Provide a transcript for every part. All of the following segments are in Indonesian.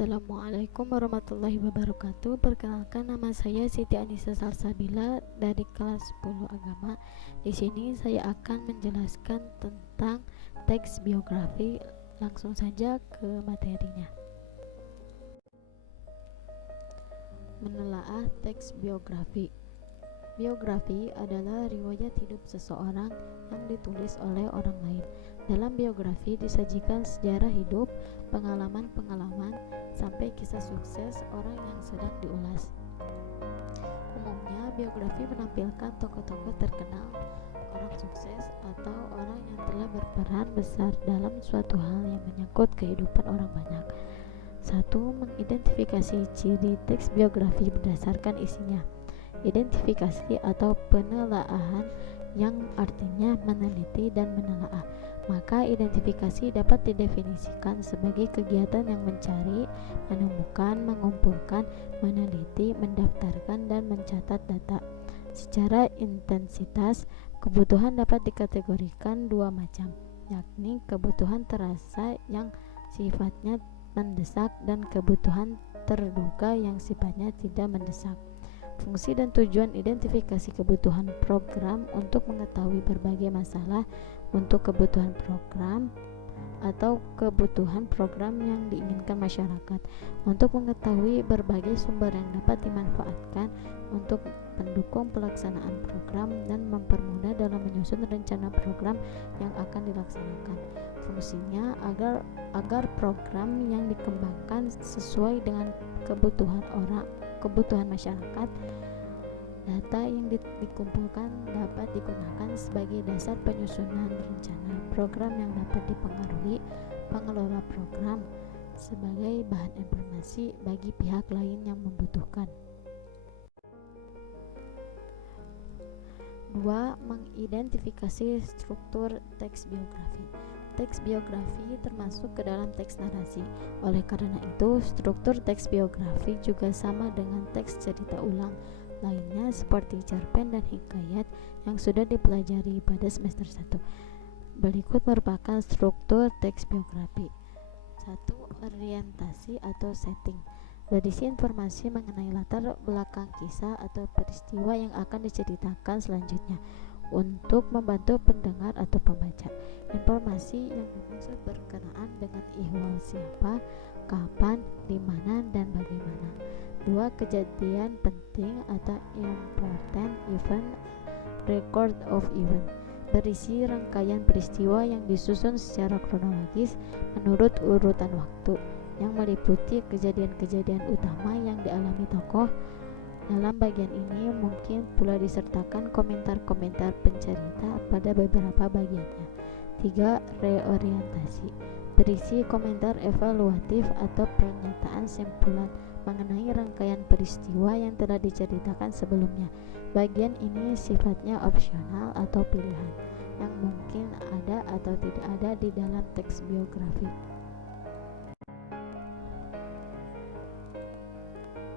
Assalamualaikum warahmatullahi wabarakatuh. Perkenalkan, nama saya Siti Anissa Salsabila dari kelas 10 Agama. Di sini saya akan menjelaskan tentang teks biografi. Langsung saja ke materinya. Menelaah teks biografi. Biografi adalah riwayat hidup seseorang yang ditulis oleh orang lain. Dalam biografi disajikan sejarah hidup, pengalaman-pengalaman, sampai kisah sukses orang yang sedang diulas. Umumnya, biografi menampilkan tokoh-tokoh terkenal, orang sukses, atau orang yang telah berperan besar dalam suatu hal yang menyangkut kehidupan orang banyak. 1. Mengidentifikasi ciri teks biografi berdasarkan isinya. Identifikasi atau penelaahan yang artinya meneliti dan menelaah. Maka identifikasi dapat didefinisikan sebagai kegiatan yang mencari, menemukan, mengumpulkan, meneliti, mendaftarkan, dan mencatat data. Secara intensitas, kebutuhan dapat dikategorikan dua macam, yakni kebutuhan terasa yang sifatnya mendesak dan kebutuhan terduga yang sifatnya tidak mendesak. Fungsi dan tujuan identifikasi kebutuhan program untuk mengetahui berbagai masalah untuk kebutuhan program atau kebutuhan program yang diinginkan masyarakat, untuk mengetahui berbagai sumber yang dapat dimanfaatkan untuk mendukung pelaksanaan program dan mempermudah dalam menyusun rencana program yang akan dilaksanakan. Fungsinya agar program yang dikembangkan sesuai dengan kebutuhan masyarakat. Data yang dikumpulkan dapat digunakan sebagai dasar penyusunan rencana program yang dapat dipengaruhi pengelola program sebagai bahan informasi bagi pihak lain yang membutuhkan. 2. Mengidentifikasi struktur teks biografi. Teks biografi termasuk ke dalam teks narasi. Oleh karena itu, struktur teks biografi juga sama dengan teks cerita ulang lainnya seperti cerpen dan hikayat yang sudah dipelajari pada semester 1. Berikut merupakan struktur teks biografi. 1. Orientasi atau setting. Berisi informasi mengenai latar belakang kisah atau peristiwa yang akan diceritakan selanjutnya untuk membantu pendengar atau pembaca. Informasi yang dimaksud berkenaan dengan ihwal siapa, kapan, di mana, dan bagaimana. 2. Kejadian penting atau important event, record of event. Berisi rangkaian peristiwa yang disusun secara kronologis menurut urutan waktu, yang meliputi kejadian-kejadian utama yang dialami tokoh. Dalam bagian ini mungkin pula disertakan komentar-komentar pencerita pada beberapa bagiannya. 3. Reorientasi. Berisi komentar evaluatif atau pernyataan simpulan mengenai rangkaian peristiwa yang telah diceritakan sebelumnya. Bagian ini sifatnya opsional atau pilihan, yang mungkin ada atau tidak ada di dalam teks biografi.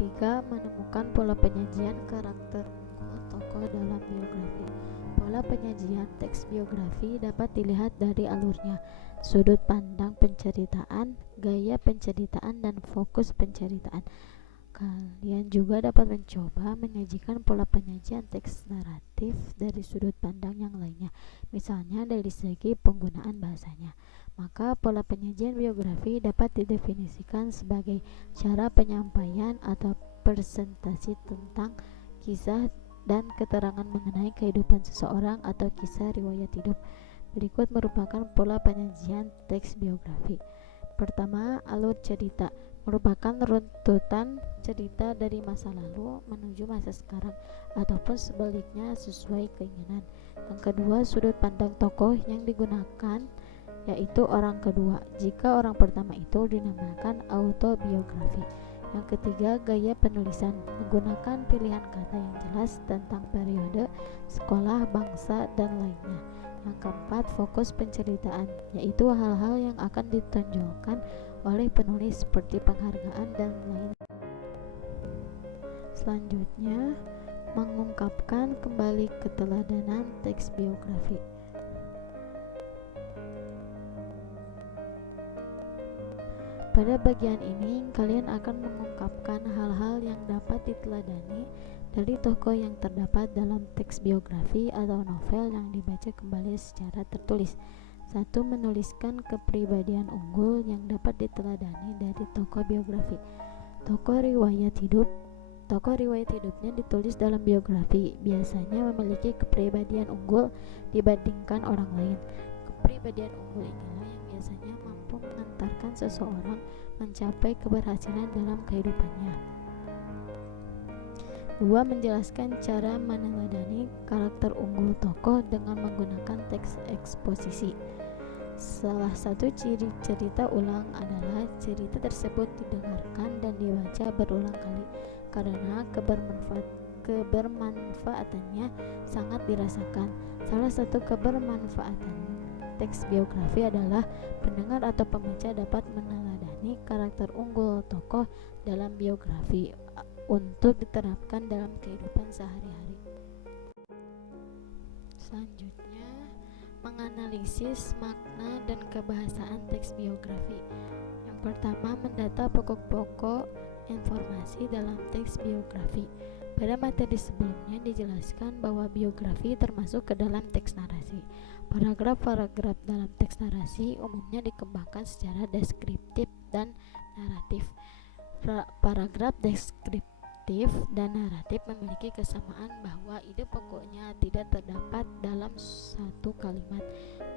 3. Menemukan pola penyajian karakter unggul tokoh dalam biografi. Pola penyajian teks biografi dapat dilihat dari alurnya, sudut pandang penceritaan, gaya penceritaan, dan fokus penceritaan. Kalian juga dapat mencoba menyajikan pola penyajian teks naratif dari sudut pandang yang lainnya, misalnya dari segi penggunaan bahasanya. Maka pola penyajian biografi dapat didefinisikan sebagai cara penyampaian atau presentasi tentang kisah dan keterangan mengenai kehidupan seseorang atau kisah riwayat hidup. Berikut merupakan pola penyajian teks biografi. Pertama, alur cerita merupakan runtutan cerita dari masa lalu menuju masa sekarang ataupun sebaliknya sesuai keinginan. Yang kedua, sudut pandang tokoh yang digunakan yaitu orang kedua jika orang pertama itu dinamakan autobiografi. Yang ketiga, gaya penulisan menggunakan pilihan kata yang jelas tentang periode, sekolah, bangsa, dan lainnya. Yang keempat, fokus penceritaan, yaitu hal-hal yang akan ditonjolkan oleh penulis seperti penghargaan dan lain. Selanjutnya, mengungkapkan kembali keteladanan teks biografi. Pada bagian ini, kalian akan mengungkapkan hal-hal yang dapat diteladani dari tokoh yang terdapat dalam teks biografi atau novel yang dibaca kembali secara tertulis. 1. Menuliskan kepribadian unggul yang dapat diteladani dari tokoh biografi. Tokoh riwayat hidupnya ditulis dalam biografi biasanya memiliki kepribadian unggul dibandingkan orang lain. Kepribadian unggul inilah yang biasanya mampu mengantarkan seseorang mencapai keberhasilan dalam kehidupannya. 2. Menjelaskan cara meneladani karakter unggul tokoh dengan menggunakan teks eksposisi. Salah satu ciri cerita ulang adalah cerita tersebut didengarkan dan dibaca berulang kali karena kebermanfaatannya sangat dirasakan. Salah satu kebermanfaatan teks biografi adalah pendengar atau pembaca dapat meneladani karakter unggul tokoh dalam biografi untuk diterapkan dalam kehidupan sehari-hari. Selanjutnya, menganalisis makna dan kebahasaan teks biografi. Yang pertama, mendata pokok-pokok informasi dalam teks biografi. Pada materi sebelumnya dijelaskan bahwa biografi termasuk ke dalam teks narasi. Paragraf-paragraf dalam teks narasi umumnya dikembangkan secara deskriptif dan naratif. Paragraf deskriptif dan naratif memiliki kesamaan bahwa ide pokoknya tidak terdapat dalam satu kalimat.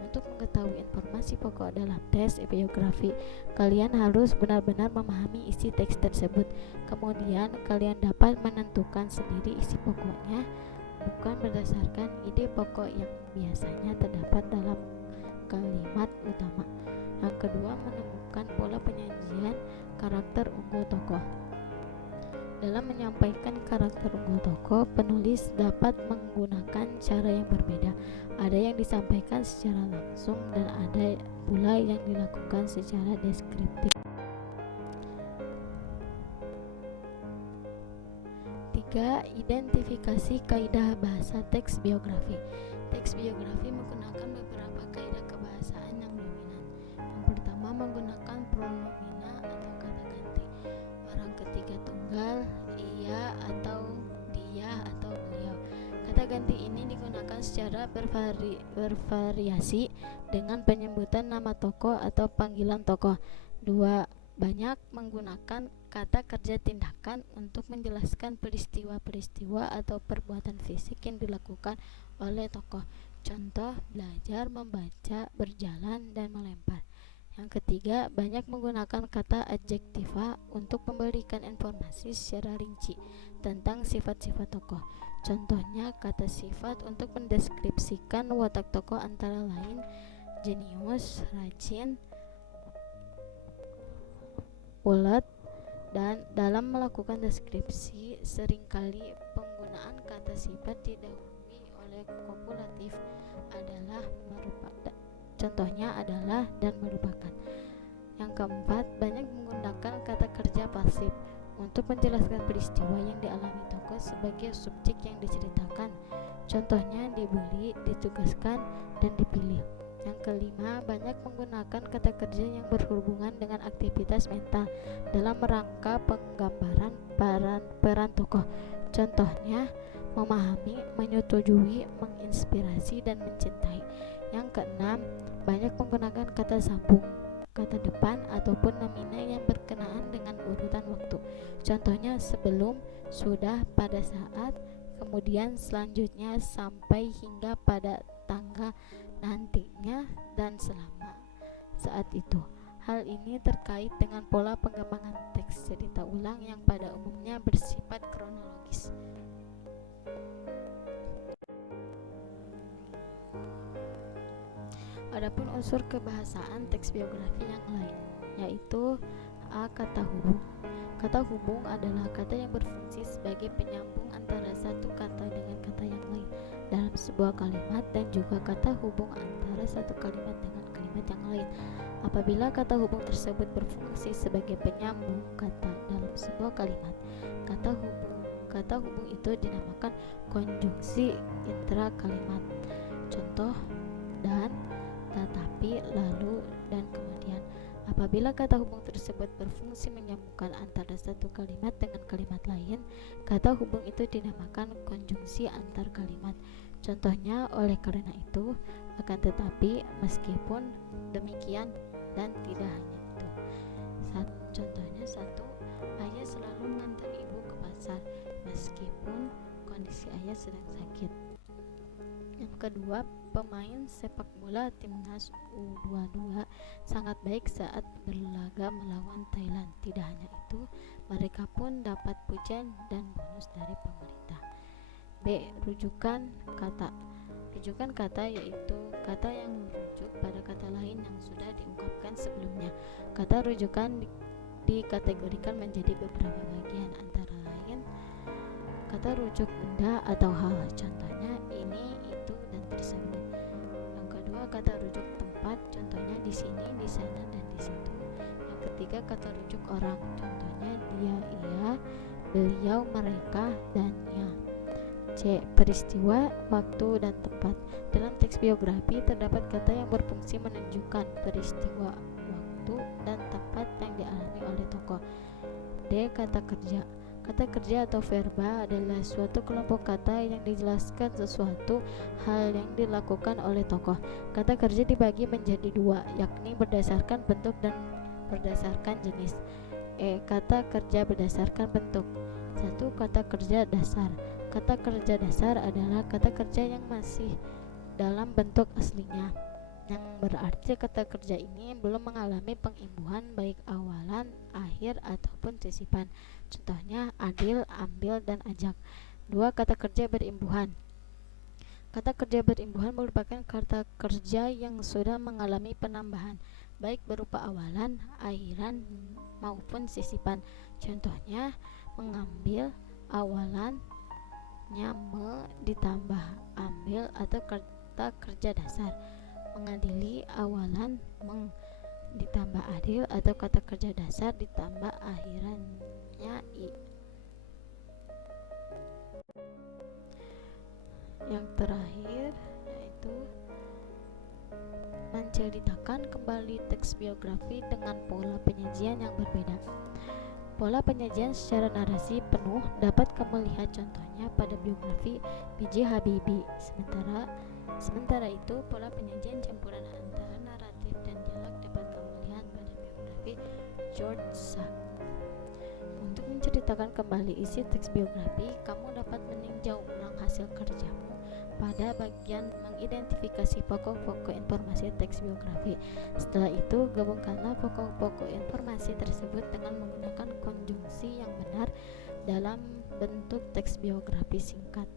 Untuk mengetahui informasi pokok dalam teks biografi, kalian harus benar-benar memahami isi teks tersebut. Kemudian kalian dapat menentukan sendiri isi pokoknya bukan berdasarkan ide pokok yang biasanya terdapat dalam kalimat utama. Yang kedua, menemukan pola penyajian karakter unggul tokoh. Dalam menyampaikan karakter unggul tokoh, penulis dapat menggunakan cara yang berbeda. Ada yang disampaikan secara langsung dan ada pula yang dilakukan secara deskriptif. 3. Identifikasi kaidah bahasa teks biografi. Teks biografi menggunakan beberapa kaidah kebahasaan yang dominan. Yang pertama, menggunakan pronomina atau kata ganti. Orang ketiga tunggal, ia atau dia atau beliau. Kata ganti ini digunakan secara bervariasi dengan penyebutan nama tokoh atau panggilan tokoh. 2. Banyak menggunakan kata kerja tindakan untuk menjelaskan peristiwa-peristiwa atau perbuatan fisik yang dilakukan oleh tokoh. Contoh, belajar, membaca, berjalan, dan melempar. Yang ketiga, banyak menggunakan kata adjektiva untuk memberikan informasi secara rinci tentang sifat-sifat tokoh. Contohnya, kata sifat untuk mendeskripsikan watak tokoh antara lain jenius, rajin, ulet, dan dalam melakukan deskripsi seringkali penggunaan kata sifat didahului oleh kopulatif adalah merupakan. Contohnya adalah dan merupakan. Yang keempat, banyak menggunakan kata kerja pasif untuk menjelaskan peristiwa yang dialami tokoh sebagai subjek yang diceritakan. Contohnya dibeli, ditugaskan, dan dipilih. Yang kelima, banyak menggunakan kata kerja yang berhubungan dengan aktivitas mental dalam rangka penggambaran peran tokoh. Contohnya, memahami, menyetujui, menginspirasi, dan mencintai. Yang keenam, banyak menggunakan kata sambung, kata depan, ataupun nomina yang berkenaan dengan urutan waktu. Contohnya sebelum, sudah, pada saat, kemudian, selanjutnya, sampai, hingga, pada tangga, nantinya, dan selama saat itu. Hal ini terkait dengan pola pengembangan teks cerita ulang yang pada umumnya bersifat kronologis. Adapun unsur kebahasaan teks biografi yang lain, yaitu A. Kata hubung. Kata hubung adalah kata yang berfungsi sebagai penyambung antara satu kata dengan kata yang lain dalam sebuah kalimat, dan juga kata hubung antara satu kalimat dengan kalimat yang lain. Apabila kata hubung tersebut berfungsi sebagai penyambung kata dalam sebuah kalimat, kata hubung itu dinamakan konjungsi intra kalimat. Contoh, dan, tetapi, lalu, dan kemudian. Apabila kata hubung tersebut berfungsi menyambungkan antara satu kalimat dengan kalimat lain, kata hubung itu dinamakan konjungsi antar kalimat. Contohnya, oleh karena itu, akan tetapi, meskipun demikian, dan tidak hanya itu. Contohnya, satu, ayah selalu mengantar ibu ke pasar meskipun kondisi ayah sedang sakit. Yang kedua, pemain sepak bola timnas U22 sangat baik saat berlaga melawan Thailand. Tidak hanya itu, mereka pun dapat pujian dan bonus dari pemerintah. B. Rujukan kata. Rujukan kata yaitu kata yang merujuk pada kata lain yang sudah diungkapkan sebelumnya. Kata rujukan dikategorikan menjadi beberapa bagian, antara lain kata rujuk benda atau hal, contohnya ini, itu, dan tersebut. Yang kedua, kata rujuk tempat, contohnya di sini, di sana, dan di situ. Yang ketiga, kata rujuk orang, contohnya dia, ia, beliau, mereka, dan nya. C. Peristiwa, waktu, dan tempat. Dalam teks biografi terdapat kata yang berfungsi menunjukkan peristiwa, waktu, dan tempat yang dialami oleh tokoh. D. Kata kerja. Kata kerja atau verba adalah suatu kelompok kata yang dijelaskan sesuatu hal yang dilakukan oleh tokoh. Kata kerja dibagi menjadi dua, yakni berdasarkan bentuk dan berdasarkan jenis. Kata kerja berdasarkan bentuk. 1. Kata kerja dasar. Kata kerja dasar adalah kata kerja yang masih dalam bentuk aslinya, yang berarti kata kerja ini belum mengalami pengimbuhan baik awalan, akhir, ataupun sisipan. Contohnya adil, ambil, dan ajak. 2. Kata kerja berimbuhan. Kata kerja berimbuhan merupakan kata kerja yang sudah mengalami penambahan, baik berupa awalan, akhiran, maupun sisipan. Contohnya mengambil, awalannya ditambah ambil atau kata kerja dasar. Mengadili, awalan ditambah adil atau kata kerja dasar ditambah akhirannya i. Yang terakhir yaitu menceritakan kembali teks biografi dengan pola penyajian yang berbeda. Pola penyajian secara narasi penuh dapat kamu lihat contohnya pada biografi B.J. Habibie. Sementara itu, pola penyajian campuran antara naratif dan dialog dapat kamu lihat pada biografi George Sand. Untuk menceritakan kembali isi teks biografi, kamu dapat meninjau ulang hasil kerjamu pada bagian mengidentifikasi pokok-pokok informasi teks biografi. Setelah itu, gabungkanlah pokok-pokok informasi tersebut dengan menggunakan konjungsi yang benar dalam bentuk teks biografi singkat.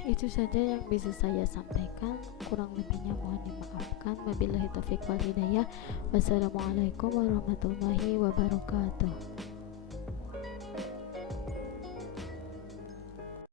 Itu saja yang bisa saya sampaikan, kurang lebihnya mohon dimaafkan. Wabillahi taufiq wal hidayah. Wassalamualaikum warahmatullahi wabarakatuh.